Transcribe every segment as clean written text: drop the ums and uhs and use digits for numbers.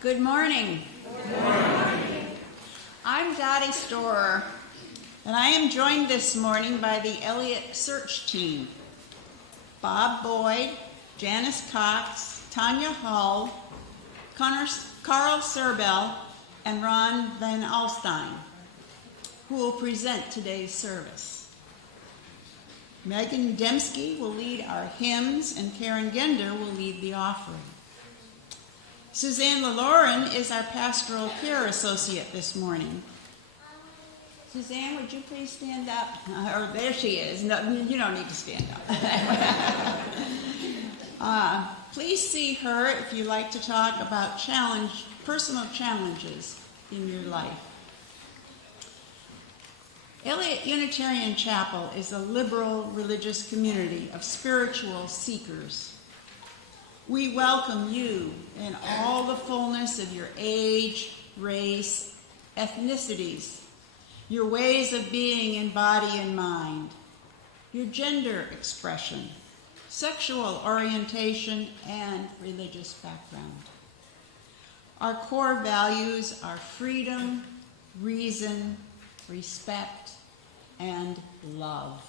Good morning. Good morning. I'm Dottie Storer, and I am joined this morning by the Eliot search team. Bob Boyd, Janis Cox, Tanya Hull, Carl Serbell, and Rob van Alstyne, who will present today's service. Megan Dembski will lead our hymns, and Karen Gender will lead the offering. Suzanne LaLauren is our pastoral care associate this morning. Suzanne, would you please stand up? Or there she is. No, you don't need to stand up. Please see her if you like to talk about personal challenges in your life. Eliot Unitarian Chapel is a liberal religious community of spiritual seekers. We welcome you in all the fullness of your age, race, ethnicities, your ways of being in body and mind, your gender expression, sexual orientation, and religious background. Our core values are freedom, reason, respect, and love.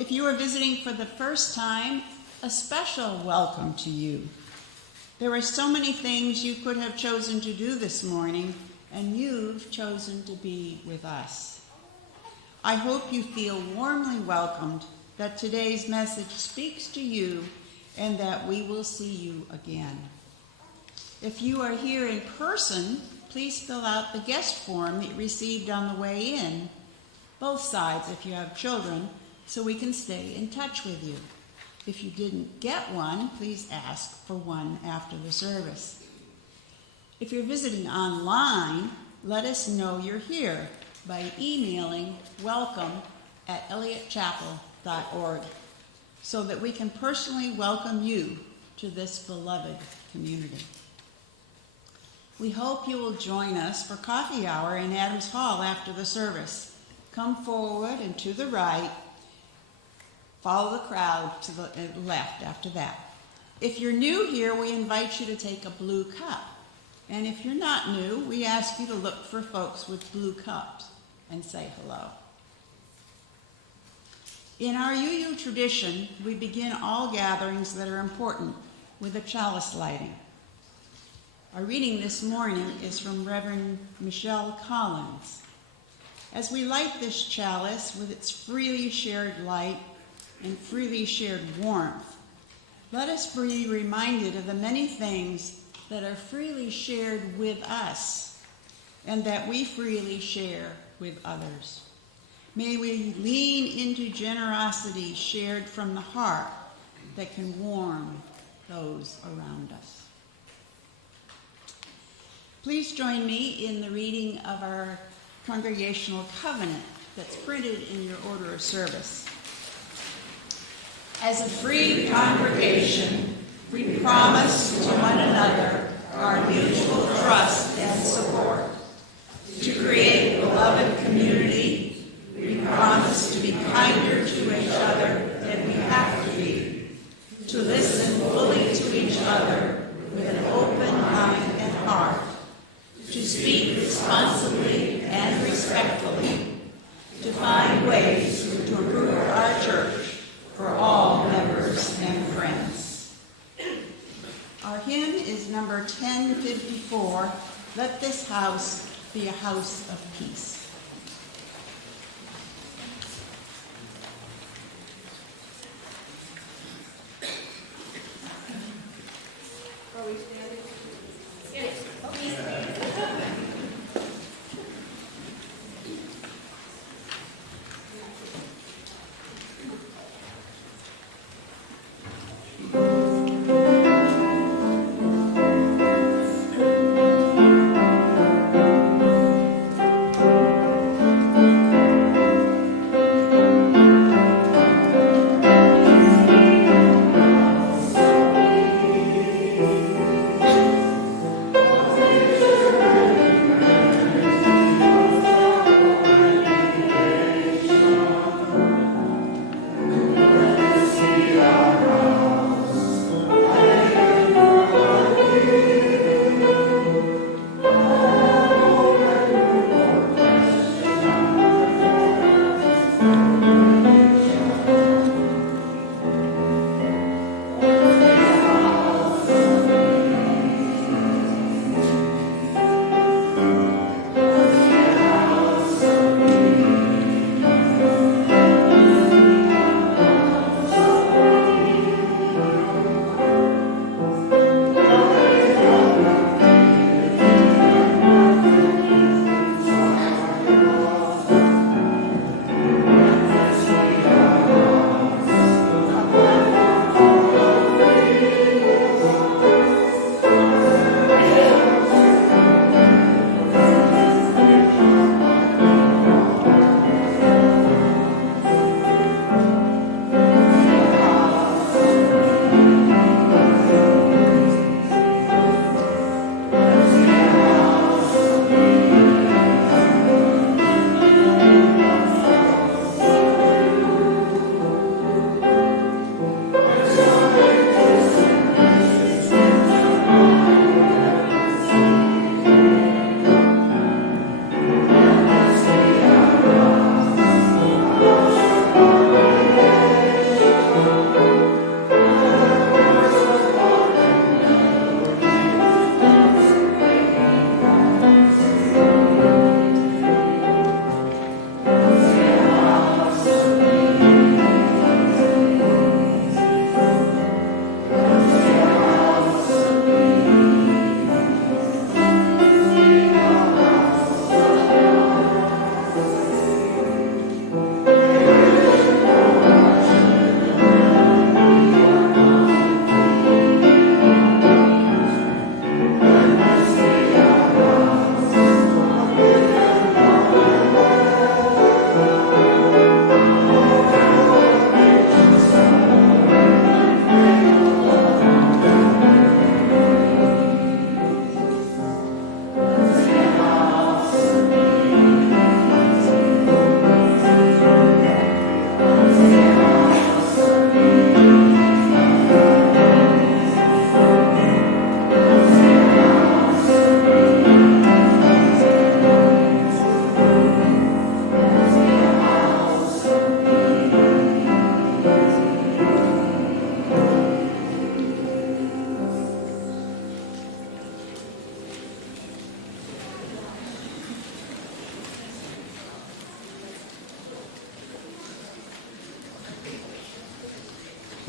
If you are visiting for the first time, a special welcome to you. There are so many things you could have chosen to do this morning, and you've chosen to be with us. I hope you feel warmly welcomed, that today's message speaks to you, and that we will see you again. If you are here in person, please fill out the guest form that you received on the way in, both sides if you have children, so we can stay in touch with you. If you didn't get one, please ask for one after the service. If you're visiting online, let us know you're here by emailing welcome@eliotchapel.org so that we can personally welcome you to this beloved community. We hope you will join us for coffee hour in Adams Hall after the service. Come forward and to the right. Follow the crowd to the left after that. If you're new here, we invite you to take a blue cup. And if you're not new, we ask you to look for folks with blue cups and say hello. In our UU tradition, we begin all gatherings that are important with a chalice lighting. Our reading this morning is from Reverend Michelle Collins. As we light this chalice with its freely shared light and freely shared warmth, let us be reminded of the many things that are freely shared with us and that we freely share with others. May we lean into generosity shared from the heart that can warm those around us. Please join me in the reading of our Congregational Covenant that's printed in your order of service. As a free congregation, we promise to one another our mutual trust and support. To create a beloved community, we promise to be kinder to each other than we have to be. To listen fully to each other with an open mind and heart. To speak responsibly and respectfully, to find ways to improve our church for all members and friends. Our hymn is number 1054, Let This House Be a House of Peace. Are we standing? Yes.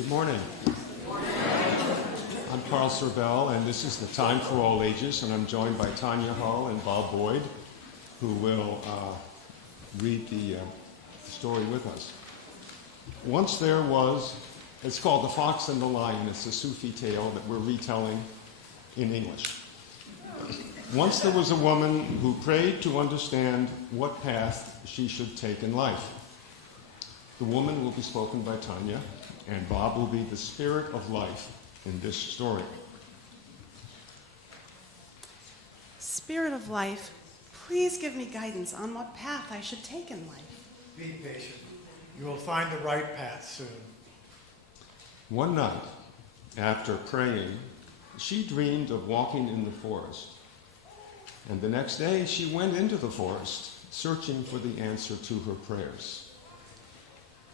Good morning. I'm Carl Serbell, and this is the Time for All Ages, and I'm joined by Tanya Hull and Bob Boyd, who will read the story with us. Once there was, it's called The Fox and the Lion. It's a Sufi tale that we're retelling in English. Once there was a woman who prayed to understand what path she should take in life. The woman will be spoken by Tanya, and Bob will be the spirit of life in this story. Spirit of life, please give me guidance on what path I should take in life. Be patient. You will find the right path soon. One night, after praying, she dreamed of walking in the forest. And the next day, she went into the forest, searching for the answer to her prayers.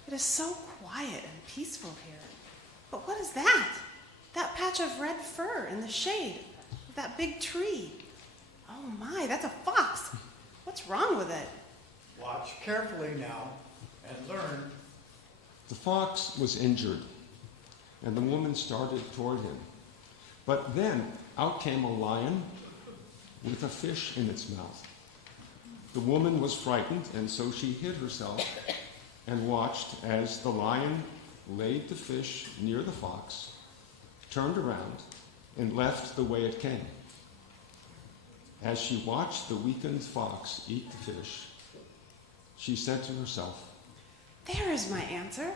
It is so quiet and peaceful here. But what is that? That patch of red fur in the shade of that big tree. Oh my, that's a fox. What's wrong with it? Watch carefully now and learn. The fox was injured, and the woman started toward him. But then out came a lion with a fish in its mouth. The woman was frightened, and so she hid herself and watched as the lion laid the fish near the fox, turned around, and left the way it came. As she watched the weakened fox eat the fish, she said to herself, There is my answer.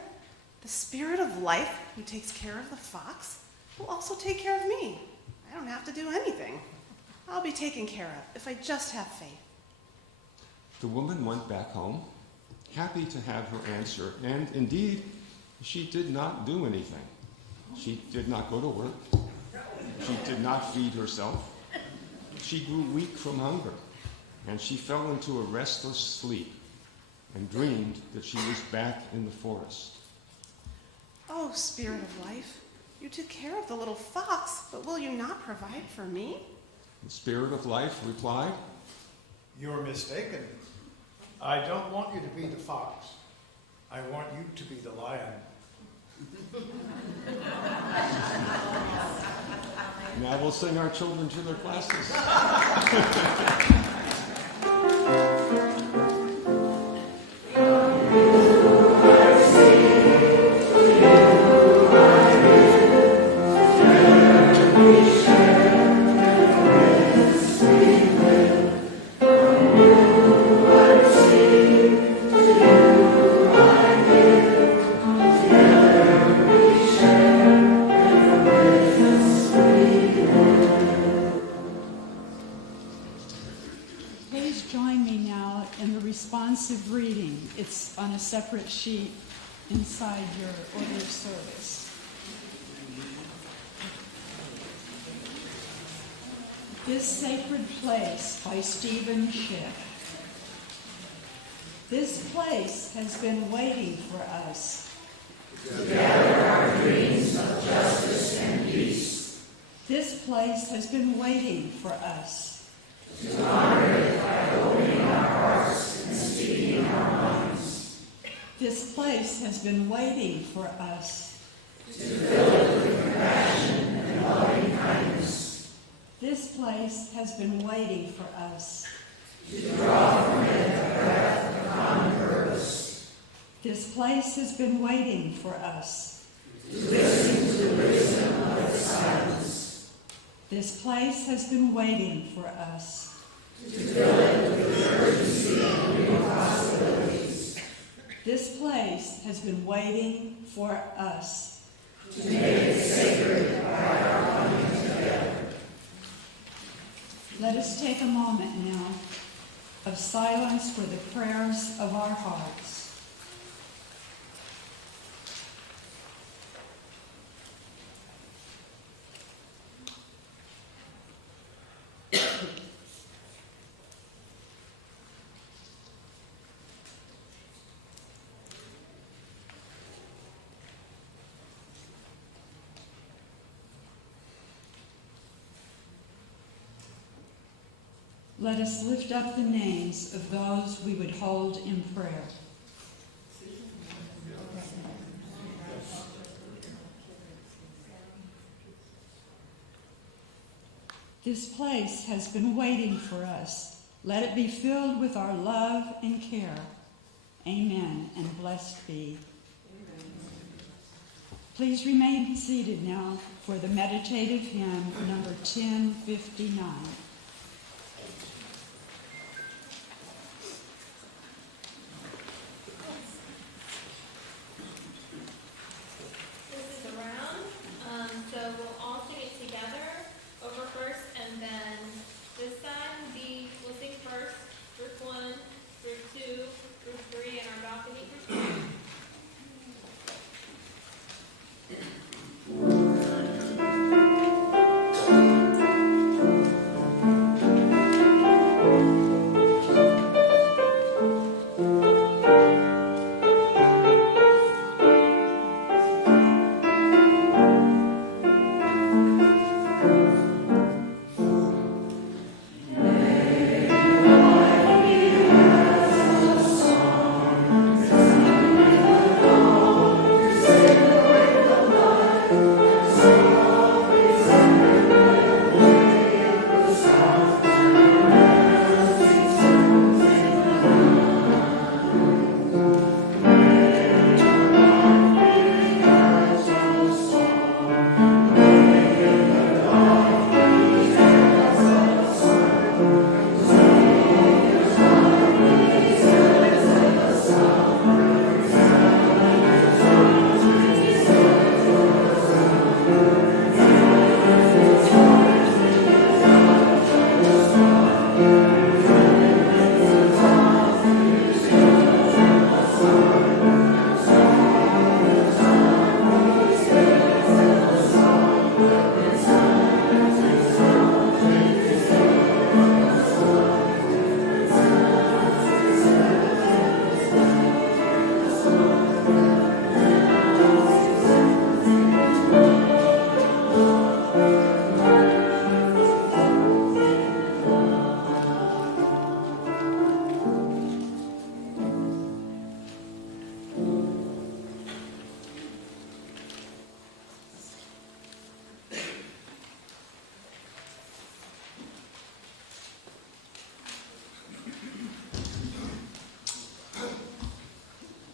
The spirit of life who takes care of the fox will also take care of me. I don't have to do anything. I'll be taken care of if I just have faith. The woman went back home, happy to have her answer, and indeed, she did not do anything. She did not go to work. She did not feed herself. She grew weak from hunger, and she fell into a restless sleep and dreamed that she was back in the forest. Oh, spirit of life, you took care of the little fox, but will you not provide for me? The spirit of life replied, You're mistaken. I don't want you to be the fox. I want you to be the lion. Now we'll sing our children to their classes. Responsive reading. It's on a separate sheet inside your order of service. This Sacred Place by Stephen Schiff. This place has been waiting for us. To gather our dreams of justice and peace. This place has been waiting for us. To honor it by opening our hearts and speaking our minds. This place has been waiting for us. To fill it with compassion and loving kindness. This place has been waiting for us. To draw from it the breath of common purpose. This place has been waiting for us. To listen to the wisdom of its silence. This place has been waiting for us. To fill it with the urgency of new possibilities. This place has been waiting for us. To make it sacred by our coming together. Let us take a moment now of silence for the prayers of our hearts. Let us lift up the names of those we would hold in prayer. This place has been waiting for us. Let it be filled with our love and care. Amen, and blessed be. Please remain seated now for the meditative hymn number 1059. This is a round, so we'll all sing it together over first, and then this side we'll sing first, group 1, group 2, group 3, and our balcony group 2.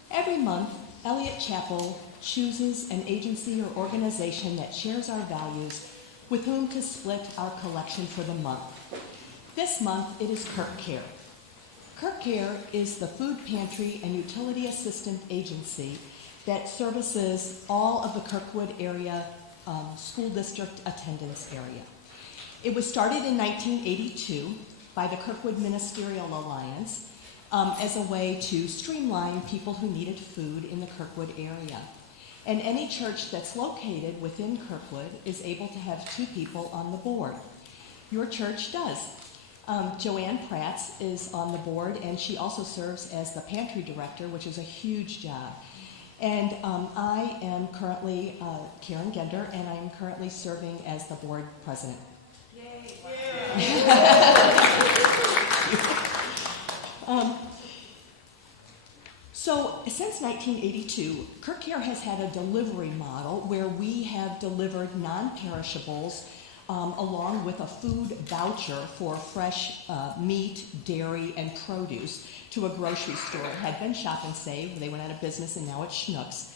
Every month, Eliot Chapel chooses an agency or organization that shares our values with whom to split our collection for the month. This month, it is Kirkcare. Kirkcare is the food pantry and utility assistant agency that services all of the Kirkwood area school district attendance area. It was started in 1982 by the Kirkwood Ministerial Alliance as a way to streamline people who needed food in the Kirkwood area. And any church that's located within Kirkwood is able to have 2 people on the board. Your church does. Joanne Pratz is on the board, and she also serves as the pantry director, which is a huge job. And I am currently Karen Gender, and I'm currently serving as the board president. So since 1982, Kirkcare has had a delivery model where we have delivered non-perishables along with a food voucher for fresh meat, dairy, and produce to a grocery store. It had been Shop and Save. They went out of business, and now it's Schnucks.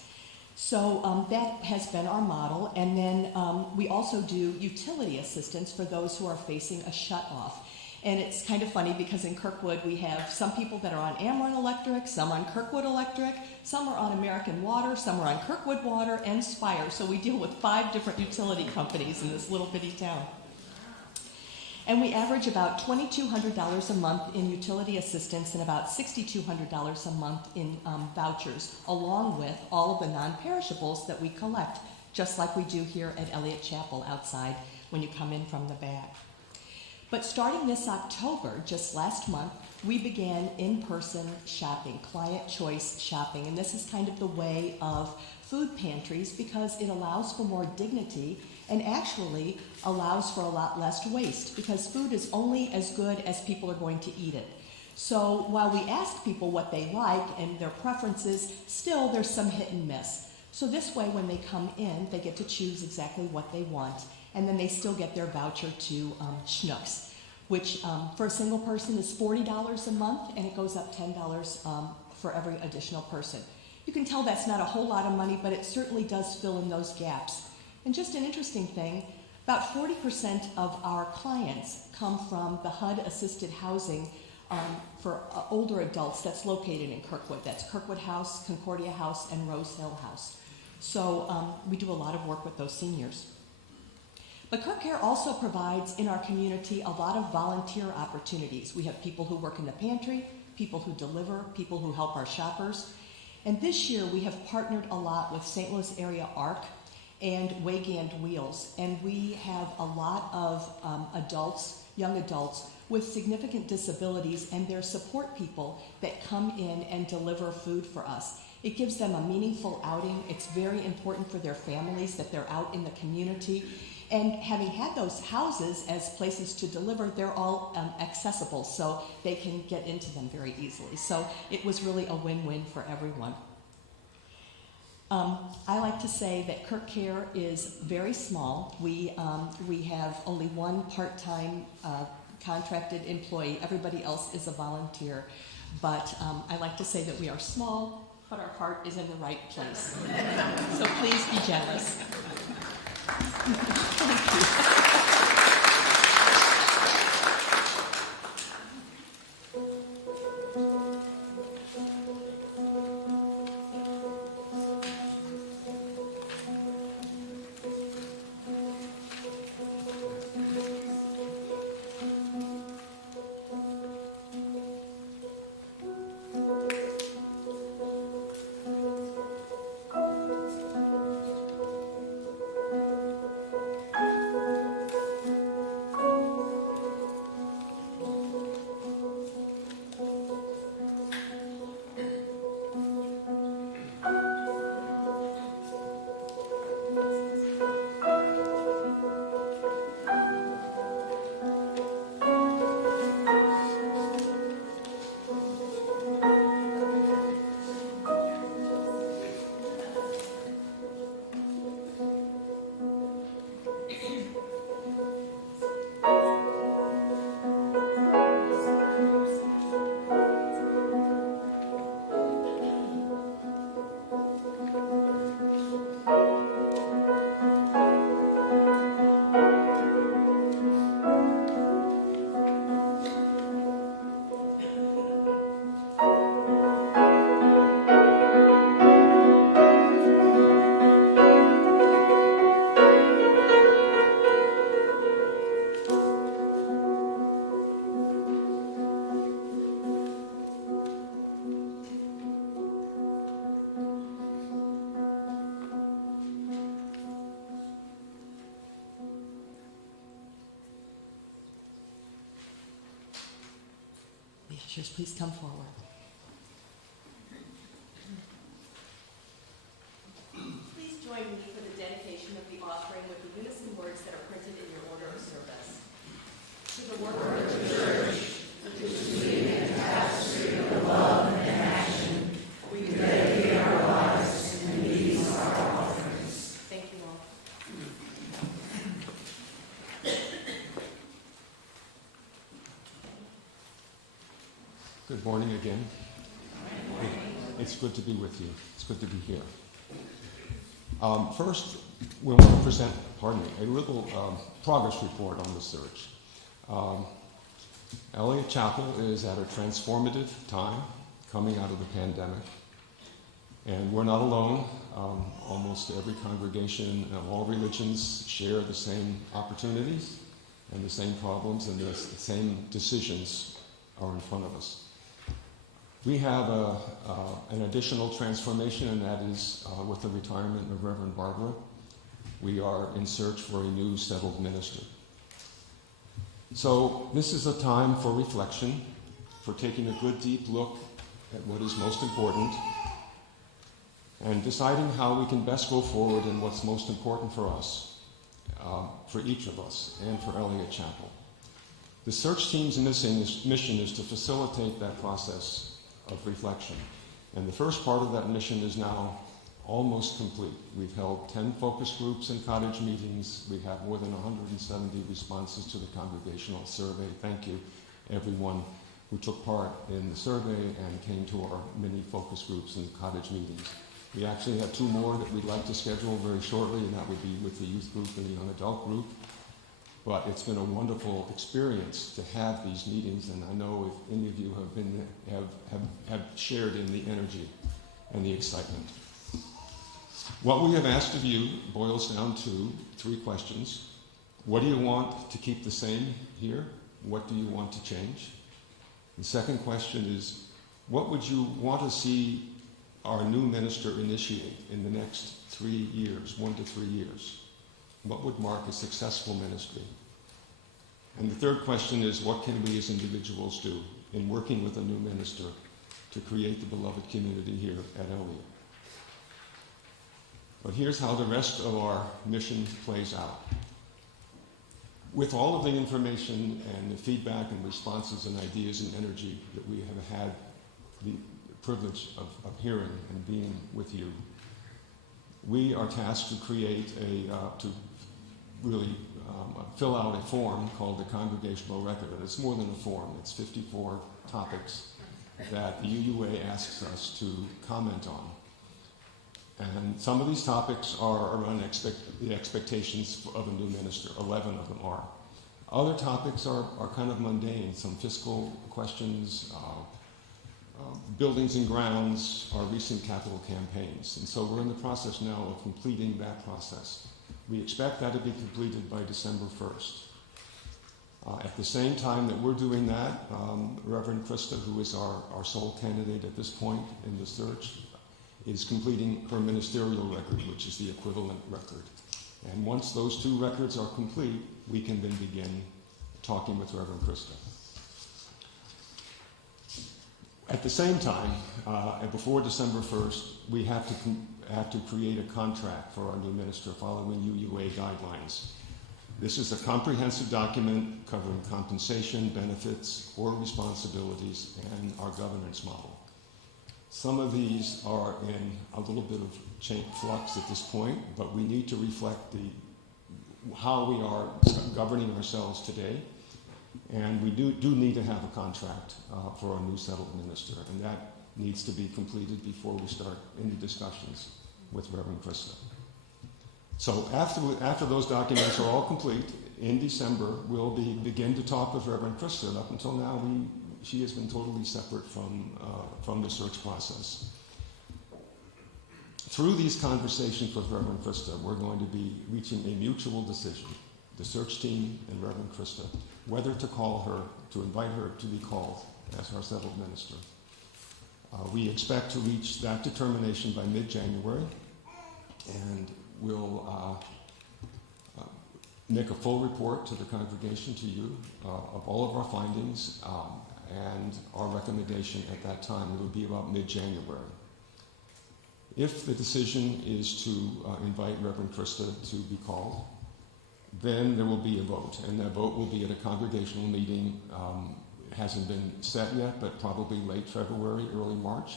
So that has been our model. And then we also do utility assistance for those who are facing a shut-off. And it's kind of funny because in Kirkwood we have some people that are on Ameren Electric, some on Kirkwood Electric, some are on American Water, some are on Kirkwood Water, and Spire. So we deal with 5 different utility companies in this little bitty town. And we average about $2,200 a month in utility assistance and about $6,200 a month in vouchers, along with all of the non-perishables that we collect, just like we do here at Eliot Chapel outside when you come in from the back. But starting this October, just last month, we began in-person shopping, client choice shopping. And this is kind of the way of food pantries because it allows for more dignity and actually allows for a lot less waste because food is only as good as people are going to eat it. So while we ask people what they like and their preferences, still there's some hit and miss. So this way when they come in, they get to choose exactly what they want. and then they still get their voucher to Schnucks, which for a single person is $40 a month, and it goes up $10 for every additional person. You can tell that's not a whole lot of money, but it certainly does fill in those gaps. And just an interesting thing, about 40% of our clients come from the HUD-assisted housing for older adults that's located in Kirkwood. That's Kirkwood House, Concordia House, and Rose Hill House. So we do a lot of work with those seniors. But Kirk Care also provides in our community a lot of volunteer opportunities. We have people who work in the pantry, people who deliver, people who help our shoppers. And this year we have partnered a lot with St. Louis Area ARC and Wayland Wheels. And we have a lot of adults, young adults, with significant disabilities and their support people that come in and deliver food for us. It gives them a meaningful outing. It's very important for their families that they're out in the community. And having had those houses as places to deliver, they're all accessible, so they can get into them very easily. So it was really a win-win for everyone. I like to say that Kirk Care is very small. We have only one part-time contracted employee. Everybody else is a volunteer. But I like to say that we are small, but our heart is in the right place. So please be generous. Thank you. Ushers, please come forward. Please join me for the dedication of the offering with the unison words that are printed in your order of service. To the work of the church, to sweet and tapestry of love and action, we dedicate our lives, and these are our offerings. Thank you all. Good morning again. It's good to be with you. It's good to be here. First, we want to present, a little progress report on the search. Eliot Chapel is at a transformative time coming out of the pandemic. And we're not alone. Almost every congregation of all religions share the same opportunities and the same problems, and the same decisions are in front of us. We have an additional transformation, and that is with the retirement of Reverend Barbara. We are in search for a new settled minister. So this is a time for reflection, for taking a good deep look at what is most important, and deciding how we can best go forward in what's most important for us, for each of us, and for Eliot Chapel. The search team's mission is to facilitate that process of reflection. And the first part of that mission is now almost complete. We've held 10 focus groups and cottage meetings. We have more than 170 responses to the Congregational Survey. Thank you, everyone who took part in the survey and came to our mini focus groups and cottage meetings. We actually have 2 more that we'd like to schedule very shortly, and that would be with the youth group and the young adult group. But it's been a wonderful experience to have these meetings, and I know if any of you have shared in the energy and the excitement. What we have asked of you boils down to 3 questions. What do you want to keep the same here? What do you want to change? The second question is, what would you want to see our new minister initiate in the next 3 years, 1 to 3 years? What would mark a successful ministry? And the third question is, what can we as individuals do in working with a new minister to create the beloved community here at Eliot? But here's how the rest of our mission plays out. With all of the information and the feedback and responses and ideas and energy that we have had the privilege of hearing and being with you, we are tasked to create fill out a form called the Congregational Record. And it's more than a form. It's 54 topics that the UUA asks us to comment on. And some of these topics are around the expectations of a new minister. 11 of them are. Other topics are kind of mundane. Some fiscal questions, buildings and grounds, our recent capital campaigns. And so we're in the process now of completing that process. We expect that to be completed by December 1st. At the same time that we're doing that, Reverend Krista, who is our sole candidate at this point in the search, is completing her ministerial record, which is the equivalent record. And once those 2 records are complete, we can then begin talking with Reverend Krista. At the same time, before December 1st, we have to create a contract for our new minister following UUA guidelines. This is a comprehensive document covering compensation, benefits, core responsibilities, and our governance model. Some of these are in a little bit of flux at this point, but we need to reflect how we are governing ourselves today. And we do need to have a contract for our new settled minister, and that needs to be completed before we start any discussions with Reverend Krista. So after those documents are all complete, in December, we'll begin to talk with Reverend Krista. Up until now, she has been totally separate from the search process. Through these conversations with Reverend Krista, we're going to be reaching a mutual decision, the search team and Reverend Krista, whether to call her, to invite her to be called as our settled minister. We expect to reach that determination by mid-January, and we'll make a full report to the congregation, to you, of all of our findings and our recommendation at that time. It will be about mid-January. If the decision is to invite Reverend Krista to be called, then there will be a vote, and that vote will be at a congregational meeting. It hasn't been set yet, but probably late February, early March,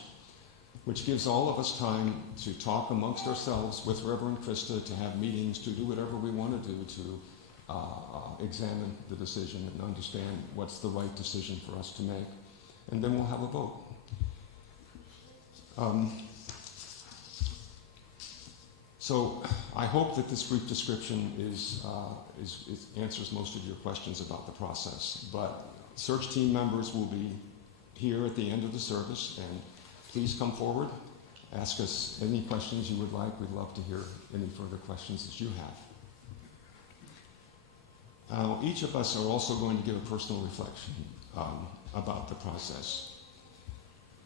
which gives all of us time to talk amongst ourselves with Reverend Krista, to have meetings, to do whatever we want to do to examine the decision and understand what's the right decision for us to make. And then we'll have a vote. So I hope that this brief description answers most of your questions about the process. But search team members will be here at the end of the service, and please come forward, ask us any questions you would like. We'd love to hear any further questions that you have. Each of us are also going to give a personal reflection about the process.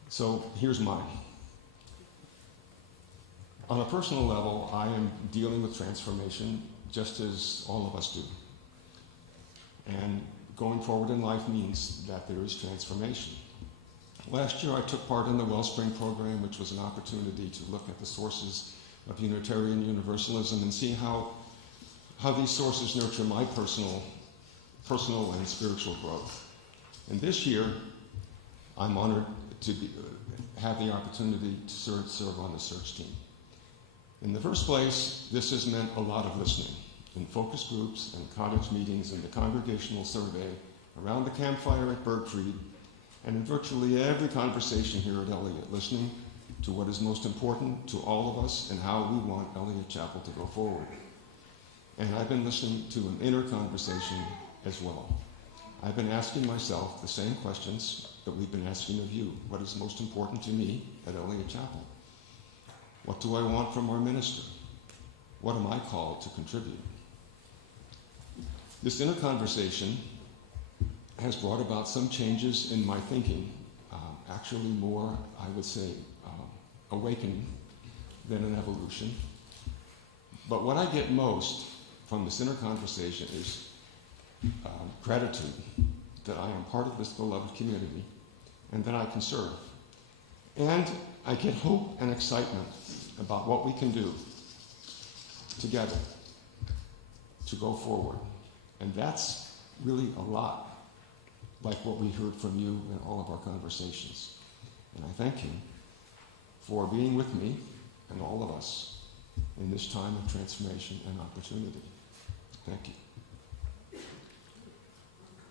So here's mine. On a personal level, I am dealing with transformation just as all of us do. And going forward in life means that there is transformation. Last year, I took part in the Wellspring program, which was an opportunity to look at the sources of Unitarian Universalism and see how these sources nurture my personal and spiritual growth. And this year, I'm honored to have the opportunity to serve on the search team. In the first place, this has meant a lot of listening in focus groups and cottage meetings in the Congregational Survey, around the campfire at Bergfried, and in virtually every conversation here at Eliot, listening to what is most important to all of us and how we want Eliot Chapel to go forward. And I've been listening to an inner conversation as well. I've been asking myself the same questions that we've been asking of you. What is most important to me at Eliot Chapel? What do I want from our minister? What am I called to contribute? This inner conversation has brought about some changes in my thinking, actually more, I would say, awakening than an evolution. But what I get most from this inner conversation is gratitude that I am part of this beloved community and that I can serve. And I get hope and excitement about what we can do together to go forward. And that's really a lot like what we heard from you in all of our conversations. And I thank you for being with me and all of us in this time of transformation and opportunity. Thank you.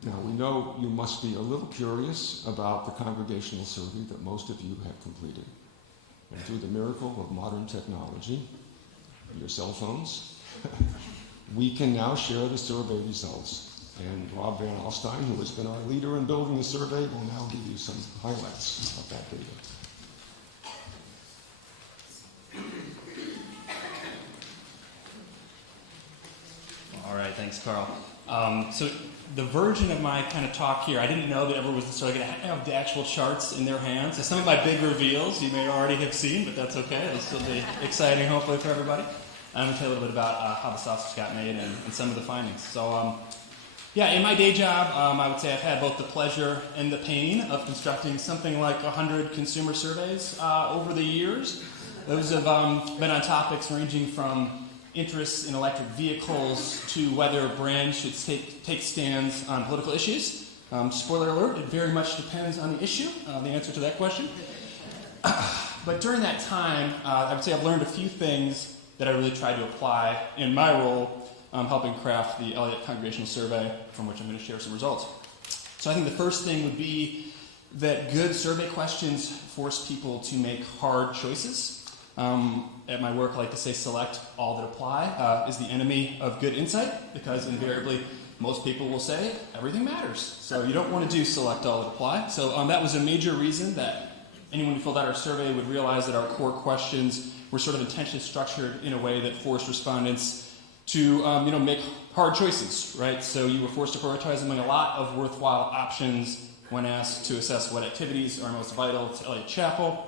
Now, we know you must be a little curious about the Congregational Survey that most of you have completed. And through the miracle of modern technology, your cell phones, we can now share the survey results. And Rob van Alstyne, who has been our leader in building the survey, will now give you some highlights of that data. All right, thanks, Carl. So the version of my kind of talk here, I didn't know that everyone was necessarily going to have the actual charts in their hands. So some of my big reveals you may already have seen, but that's okay. It'll still be exciting, hopefully, for everybody. I'm going to tell you a little bit about how the sausage got made and some of the findings. So, in my day job, I would say I've had both the pleasure and the pain of constructing something like 100 consumer surveys over the years. Those have been on topics ranging from interests in electric vehicles to whether brands should take stands on political issues. Spoiler alert, it very much depends on the issue, the answer to that question. But during that time, I would say I've learned a few things that I really tried to apply in my role helping craft the Eliot Congregational Survey, from which I'm going to share some results. So I think the first thing would be that good survey questions force people to make hard choices. At my work, I like to say select all that apply is the enemy of good insight, because invariably most people will say everything matters. So you don't want to do select all that apply. So that was a major reason that anyone who filled out our survey would realize that our core questions were sort of intentionally structured in a way that forced respondents to make hard choices, right? So you were forced to prioritize among a lot of worthwhile options when asked to assess what activities are most vital to Eliot Chapel,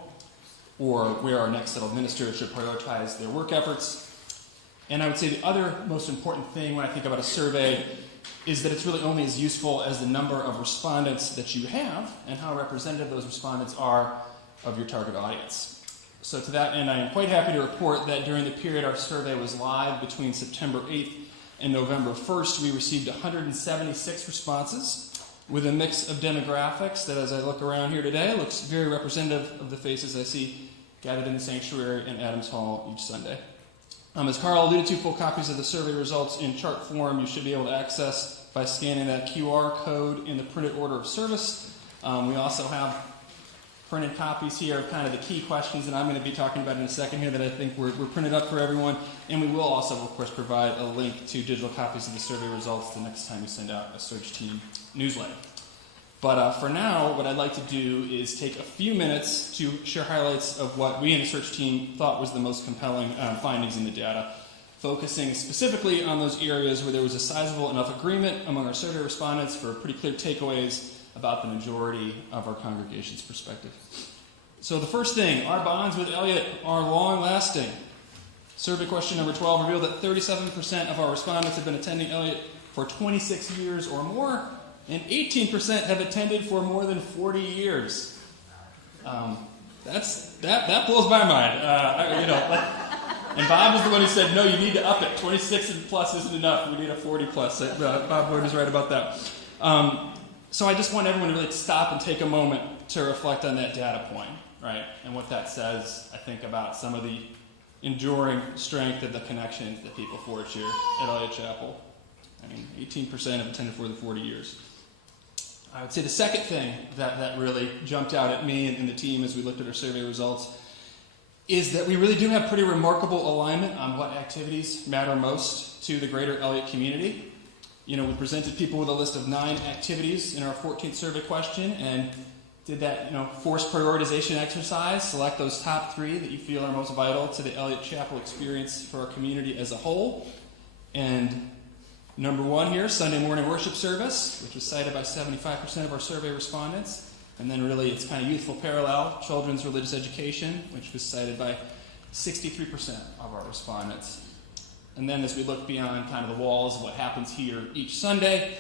or where our next set of ministers should prioritize their work efforts. And I would say the other most important thing when I think about a survey is that it's really only as useful as the number of respondents that you have and how representative those respondents are of your target audience. So to that end, I am quite happy to report that during the period our survey was live between September 8th and November 1st, we received 176 responses with a mix of demographics that, as I look around here today, looks very representative of the faces I see gathered in the sanctuary in Adams Hall each Sunday. As Carl alluded to, full copies of the survey results in chart form you should be able to access by scanning that QR code in the printed order of service. We also have printed copies here of kind of the key questions that I'm going to be talking about in a second here that I think were printed up for everyone. And we will also, of course, provide a link to digital copies of the survey results the next time we send out a search team newsletter. But for now, what I'd like to do is take a few minutes to share highlights of what we in the search team thought was the most compelling findings in the data, focusing specifically on those areas where there was a sizable enough agreement among our survey respondents for pretty clear takeaways about the majority of our congregation's perspective. So the first thing, our bonds with Eliot are long-lasting. Survey question number 12 revealed that 37% of our respondents have been attending Eliot for 26 years or more, and 18% have attended for more than 40 years. That blows my mind. And Bob was the one who said, no, you need to up it. 26 and plus isn't enough. We need a 40 plus. Bob Boyd was right about that. So I just want everyone to really stop and take a moment to reflect on that data point, right? And what that says, I think, about some of the enduring strength of the connections that people forge here at Eliot Chapel. I mean, 18% have attended for the 40 years. I would say the second thing that really jumped out at me and the team as we looked at our survey results is that we really do have pretty remarkable alignment on what activities matter most to the greater Eliot community. You know, we presented people with a list of 9 activities in our 14th survey question and did that, forced prioritization exercise, select those top 3 that you feel are most vital to the Eliot Chapel experience for our community as a whole. And number 1 here, Sunday morning worship service, which was cited by 75% of our survey respondents. And then really it's kind of youthful parallel, children's religious education, which was cited by 63% of our respondents. And then as we look beyond kind of the walls of what happens here each Sunday,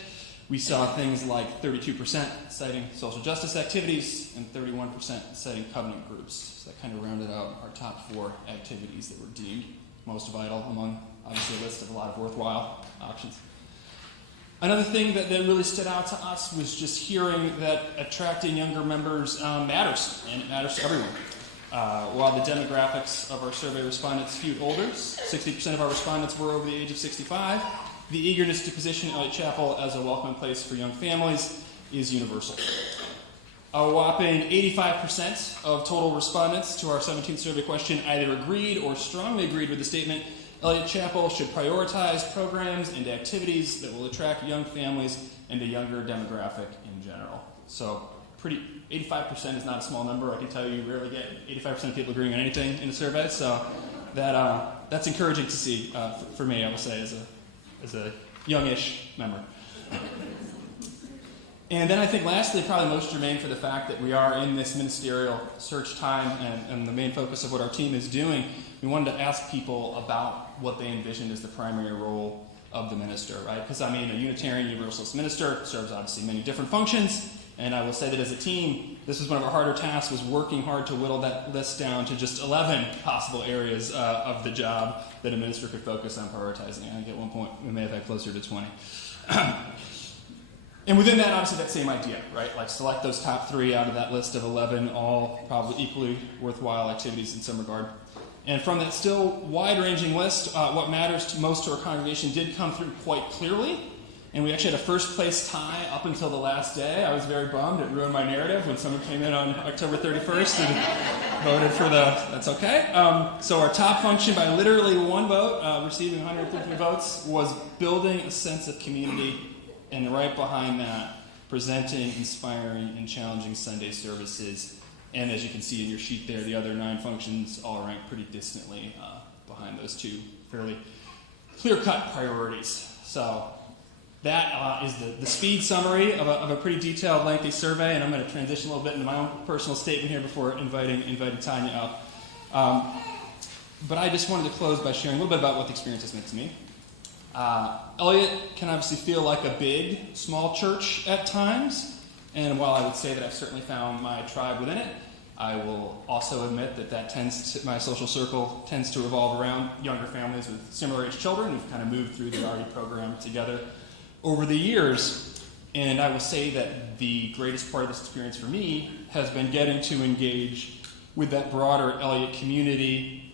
we saw things like 32% citing social justice activities and 31% citing covenant groups. So that kind of rounded out our top 4 activities that were deemed most vital among, obviously, a list of a lot of worthwhile options. Another thing that really stood out to us was just hearing that attracting younger members matters, and it matters to everyone. While the demographics of our survey respondents skewed older, 60% of our respondents were over the age of 65, the eagerness to position Eliot Chapel as a welcoming place for young families is universal. A whopping 85% of total respondents to our 17th survey question either agreed or strongly agreed with the statement, Eliot Chapel should prioritize programs and activities that will attract young families and a younger demographic in general. So 85% is not a small number. I can tell you rarely get 85% of people agreeing on anything in a survey. So that's encouraging to see for me, I would say, as a youngish member. And then I think lastly, probably most germane for the fact that we are in this ministerial search time and the main focus of what our team is doing, we wanted to ask people about what they envisioned as the primary role of the minister, right? Because a Unitarian Universalist minister serves obviously many different functions, and I will say that as a team, this was one of our harder tasks, was working hard to whittle that list down to just 11 possible areas of the job that a minister could focus on prioritizing. I think at one point we may have had closer to 20. And within that, obviously, that same idea, right? Like select those top 3 out of that list of 11, all probably equally worthwhile activities in some regard. And from that still wide-ranging list, what matters most to our congregation did come through quite clearly. And we actually had a first-place tie up until the last day. I was very bummed. It ruined my narrative when someone came in on October 31st and voted for that's okay. So our top function by literally 1 vote, receiving 150 votes, was building a sense of community. And right behind that, presenting, inspiring, and challenging Sunday services. And as you can see in your sheet there, the other 9 functions all rank pretty distantly behind those 2 fairly clear-cut priorities. So that is the speed summary of a pretty detailed, lengthy survey, and I'm going to transition a little bit into my own personal statement here before inviting Tanya up. But I just wanted to close by sharing a little bit about what the experience has meant to me. Eliot can obviously feel like a big, small church at times. And while I would say that I've certainly found my tribe within it, I will also admit that my social circle tends to revolve around younger families with similar age children who've kind of moved through the RD program together over the years. And I will say that the greatest part of this experience for me has been getting to engage with that broader Eliot community,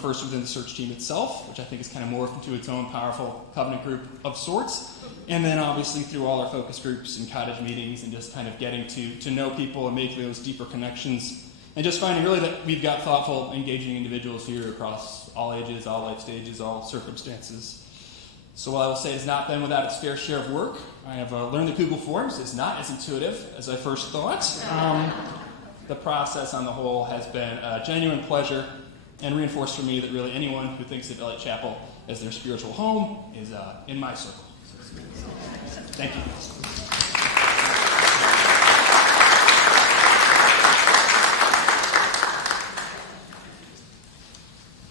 first within the search team itself, which I think is kind of morphed into its own powerful covenant group of sorts. And then obviously through all our focus groups and cottage meetings and just kind of getting to know people and make those deeper connections. And just finding really that we've got thoughtful, engaging individuals here across all ages, all life stages, all circumstances. So while I will say it's not been without its fair share of work, I have learned that Google Forms is not as intuitive as I first thought. The process on the whole has been a genuine pleasure and reinforced for me that really anyone who thinks of Eliot Chapel as their spiritual home is in my circle. Thank you.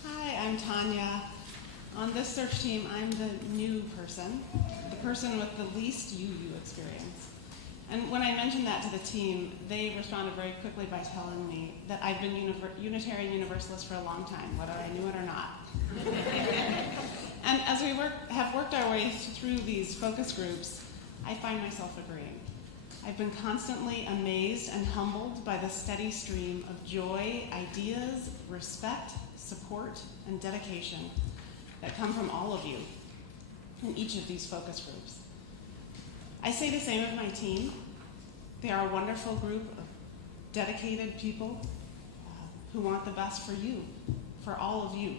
Hi, I'm Tanya. On this search team, I'm the new person, the person with the least UU experience. And when I mentioned that to the team, they responded very quickly by telling me that I've been Unitarian Universalist for a long time, whether I knew it or not. And as we have worked our way through these focus groups, I find myself agreeing. I've been constantly amazed and humbled by the steady stream of joy, ideas, respect, support, and dedication that come from all of you in each of these focus groups. I say the same of my team. They are a wonderful group of dedicated people who want the best for you, for all of you.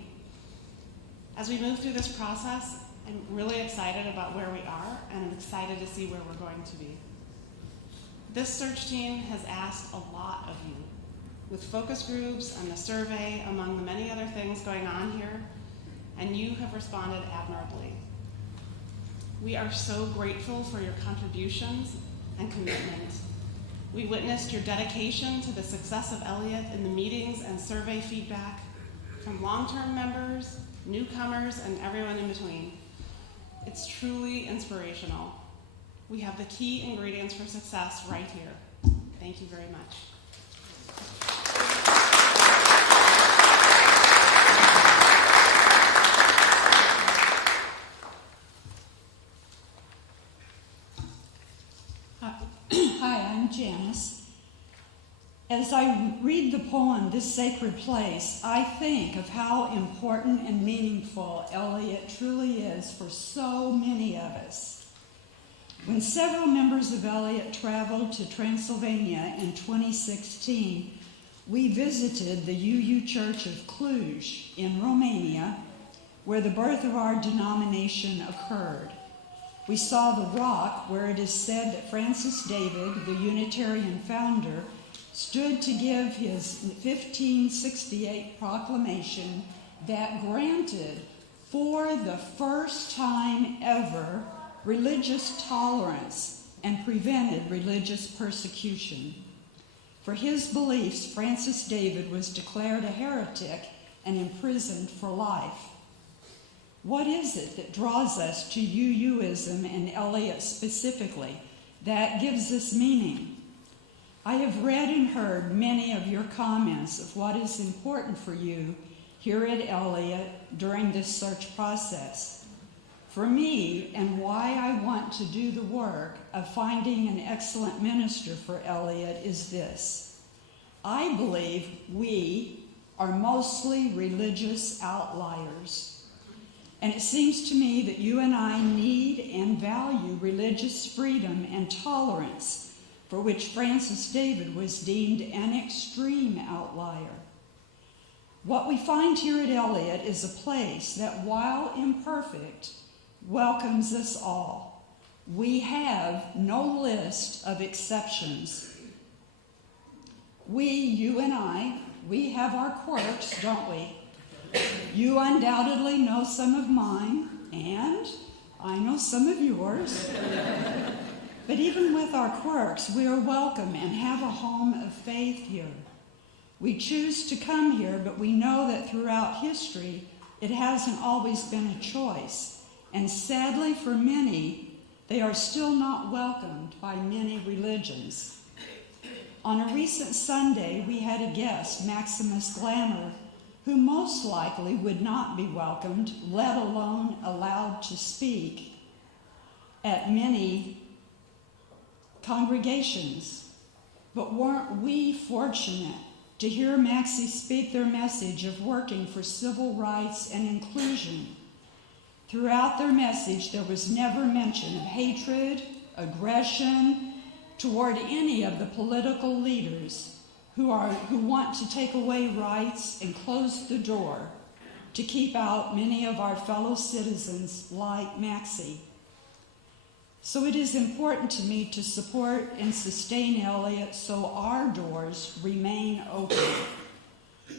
As we move through this process, I'm really excited about where we are, and I'm excited to see where we're going to be. This search team has asked a lot of you, with focus groups and the survey among the many other things going on here, and you have responded admirably. We are so grateful for your contributions and commitment. We witnessed your dedication to the success of Eliot in the meetings and survey feedback from long-term members, newcomers, and everyone in between. It's truly inspirational. We have the key ingredients for success right here. Thank you very much. Hi, I'm Janis. As I read the poem, This Sacred Place, I think of how important and meaningful Eliot truly is for so many of us. When several members of Eliot traveled to Transylvania in 2016, we visited the UU Church of Cluj in Romania, where the birth of our denomination occurred. We saw the rock where it is said that Francis David, the Unitarian founder, stood to give his 1568 proclamation that granted, for the first time ever, religious tolerance and prevented religious persecution. For his beliefs, Francis David was declared a heretic and imprisoned for life. What is it that draws us to UUism and Eliot specifically that gives us meaning? I have read and heard many of your comments of what is important for you here at Eliot during this search process. For me, and why I want to do the work of finding an excellent minister for Eliot is this. I believe we are mostly religious outliers. And it seems to me that you and I need and value religious freedom and tolerance, for which Francis David was deemed an extreme outlier. What we find here at Eliot is a place that, while imperfect, welcomes us all. We have no list of exceptions. You and I, we have our quirks, don't we? You undoubtedly know some of mine, and I know some of yours. But even with our quirks, we are welcome and have a home of faith here. We choose to come here, but we know that throughout history, it hasn't always been a choice. And sadly for many, they are still not welcomed by many religions. On a recent Sunday, we had a guest, Maximus Glamour, who most likely would not be welcomed, let alone allowed to speak at many congregations. But weren't we fortunate to hear Maxie speak their message of working for civil rights and inclusion? Throughout their message, there was never mention of hatred, aggression toward any of the political leaders who want to take away rights and close the door to keep out many of our fellow citizens like Maxie. So it is important to me to support and sustain Eliot so our doors remain open,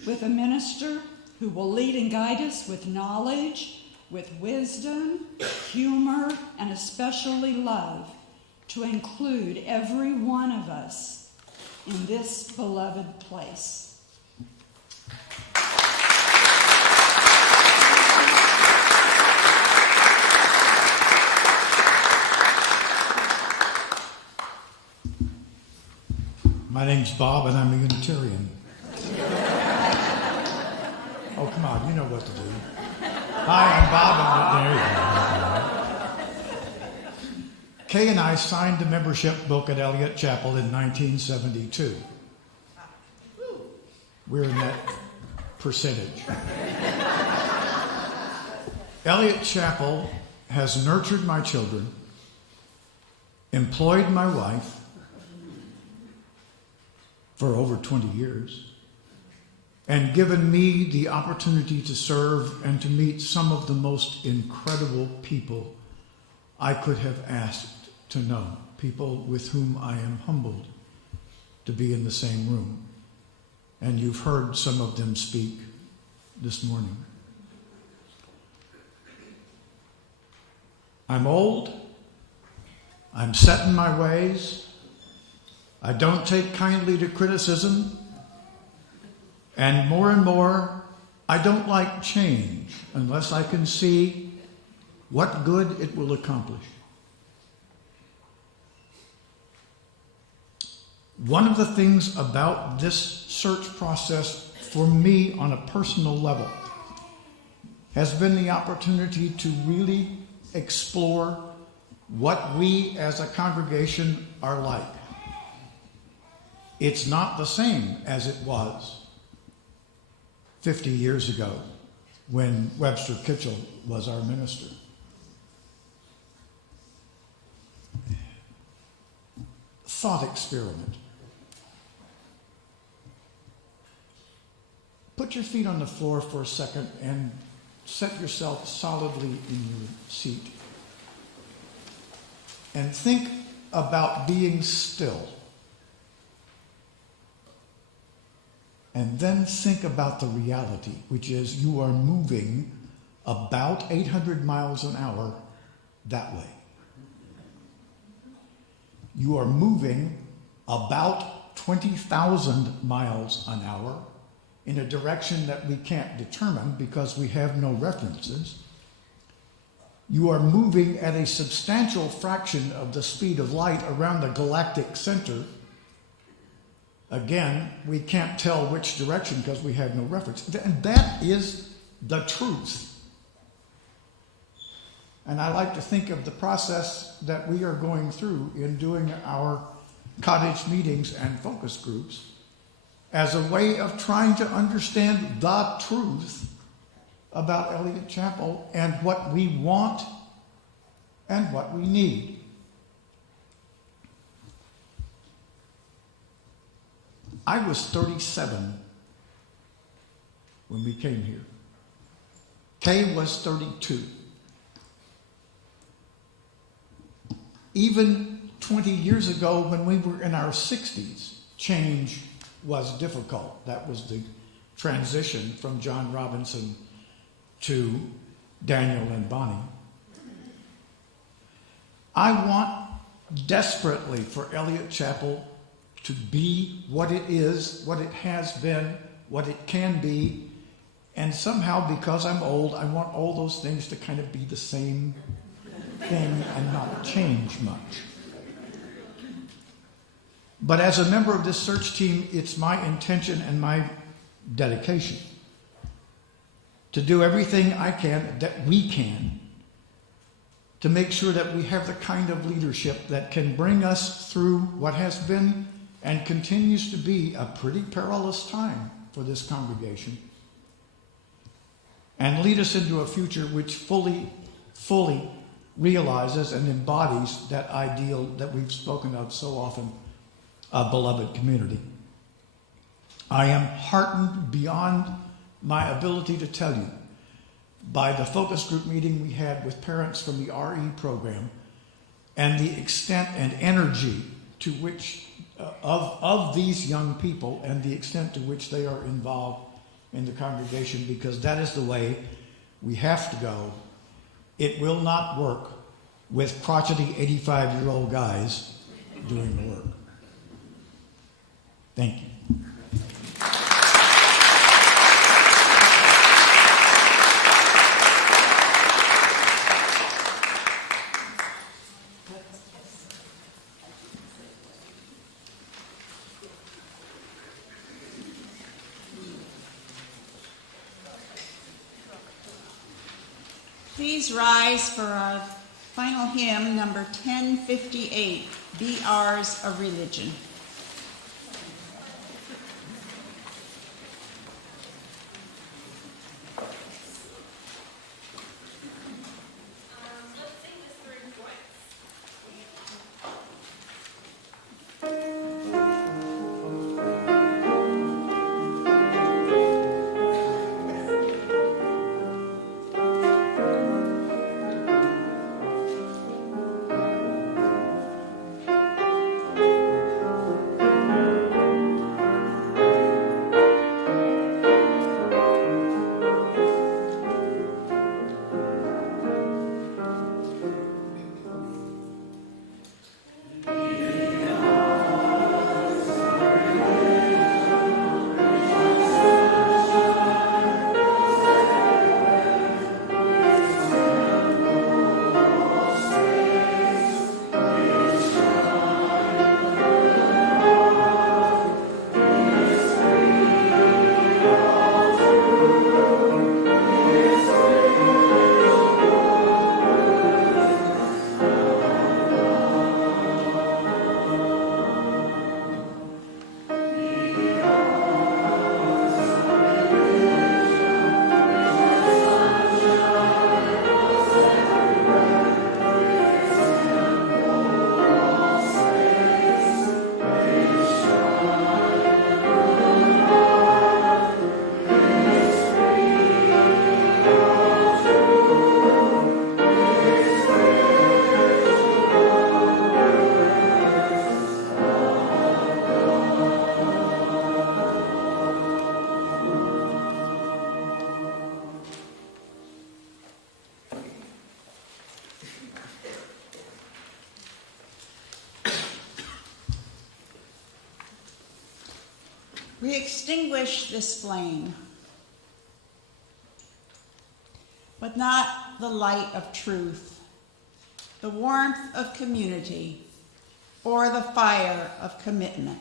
with a minister who will lead and guide us with knowledge, with wisdom, humor, and especially love, to include every one of us in this beloved place. My name's Bob, and I'm a Unitarian. Oh, come on, you know what to do. Hi, I'm Bob, and there you go. Kay and I signed the membership book at Eliot Chapel in 1972. We're in that percentage. Eliot Chapel has nurtured my children, employed my wife for over 20 years, and given me the opportunity to serve and to meet some of the most incredible people I could have asked to know, people with whom I am humbled to be in the same room. And you've heard some of them speak this morning. I'm old. I'm set in my ways. I don't take kindly to criticism. And more, I don't like change unless I can see what good it will accomplish. One of the things about this search process for me on a personal level has been the opportunity to really explore what we as a congregation are like. It's not the same as it was 50 years ago when Webster Kitchell was our minister. Thought experiment. Put your feet on the floor for a second and set yourself solidly in your seat. And think about being still. And then think about the reality, which is you are moving about 800 miles an hour that way. You are moving about 20,000 miles an hour in a direction that we can't determine because we have no references. You are moving at a substantial fraction of the speed of light around the galactic center. Again, we can't tell which direction because we have no reference. And that is the truth. And I like to think of the process that we are going through in doing our cottage meetings and focus groups as a way of trying to understand the truth about Eliot Chapel and what we want and what we need. I was 37 when we came here. Kay was 32. Even 20 years ago, when we were in our 60s, change was difficult. That was the transition from John Robinson to Daniel and Bonnie. I want desperately for Eliot Chapel to be what it is, what it has been, what it can be, and somehow, because I'm old, I want all those things to kind of be the same thing and not change much. But as a member of this search team, it's my intention and my dedication to do everything I can, that we can, to make sure that we have the kind of leadership that can bring us through what has been and continues to be a pretty perilous time for this congregation, and lead us into a future which fully realizes and embodies that ideal that we've spoken of so often, a beloved community. I am heartened beyond my ability to tell you by the focus group meeting we had with parents from the RE program and the extent and energy to which of these young people and the extent to which they are involved in the congregation, because that is the way we have to go. It will not work with crotchety 85-year-old guys doing the work. Thank you. Please rise for a Final hymn, number 1058, Be Ours a Religion. Let's sing this through twice. We extinguish this flame, but not the light of truth, the warmth of community, or the fire of commitment.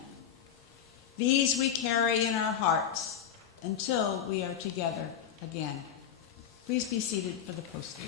These we carry in our hearts until we are together again. Please be seated for the posting.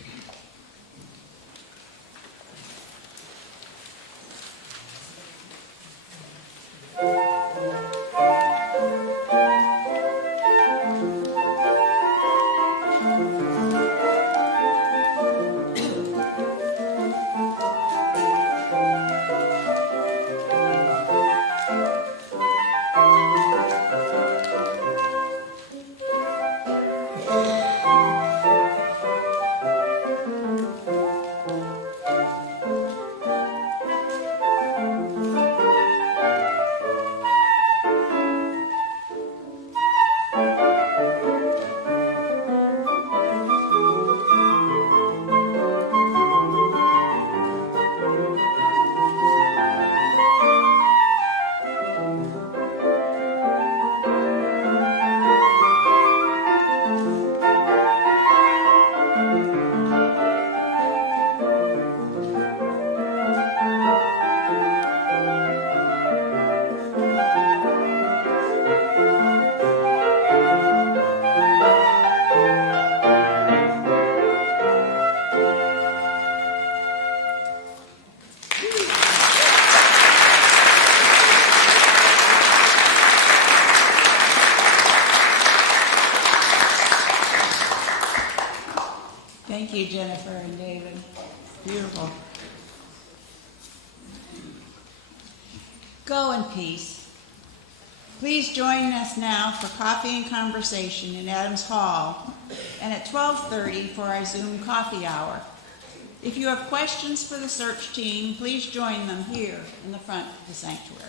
Thank you, Jennifer and David. Beautiful. Go in peace. Please join us now for coffee and conversation in Adams Hall and at 12:30 for our Zoom coffee hour. If you have questions for the search team, please join them here in the front of the sanctuary.